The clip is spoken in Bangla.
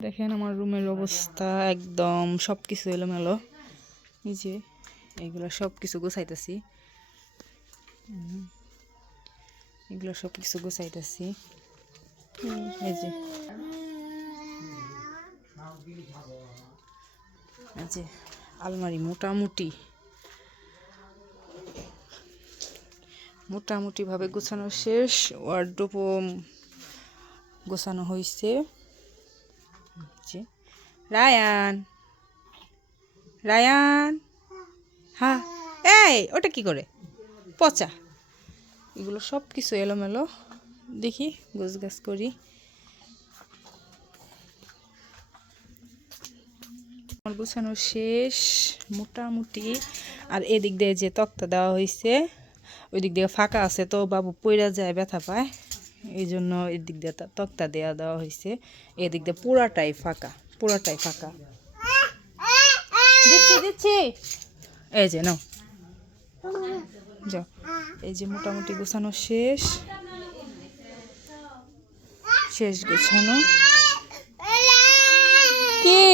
দেখেন আমার রুমের অবস্থা একদম সব কিছু এলোমেলো। এই যে এগুলো সব কিছু গুছাইতেছি। এগুলো সব কিছু গুছাইতেছি। এই যে। আলমারি মোটামুটি। মোটামুটি ভাবে গোছানো শেষ। ওয়ার্ড্রোপও গোছানো হয়েছে যে রায়ান। রায়ান। হ্যাঁ এই, ওটা কি করে? পচা। এগুলো সব কিছু এলোমেলো। দেখি গোছ গাছ করি। আমার গোছানো শেষ, মোটামুটি। আর এদিক দিয়ে যে তক্তা দেওয়া হয়েছে ওই দিক দিয়ে ফাঁকা আছে তো বাবু পইরা যায়, ব্যথা পায়। এই জন্য এদিক দিয়ে তক্তা দেওয়া দেওয়া হয়েছে এদিক দিয়ে পুরাটাই ফাঁকা পুরাটাই ফাঁকা। দিচ্ছি দিচ্ছি। এই যে, নাও। যাও। এই যে মোটামুটি গোছানো শেষ। শেষ গোছানো। কে?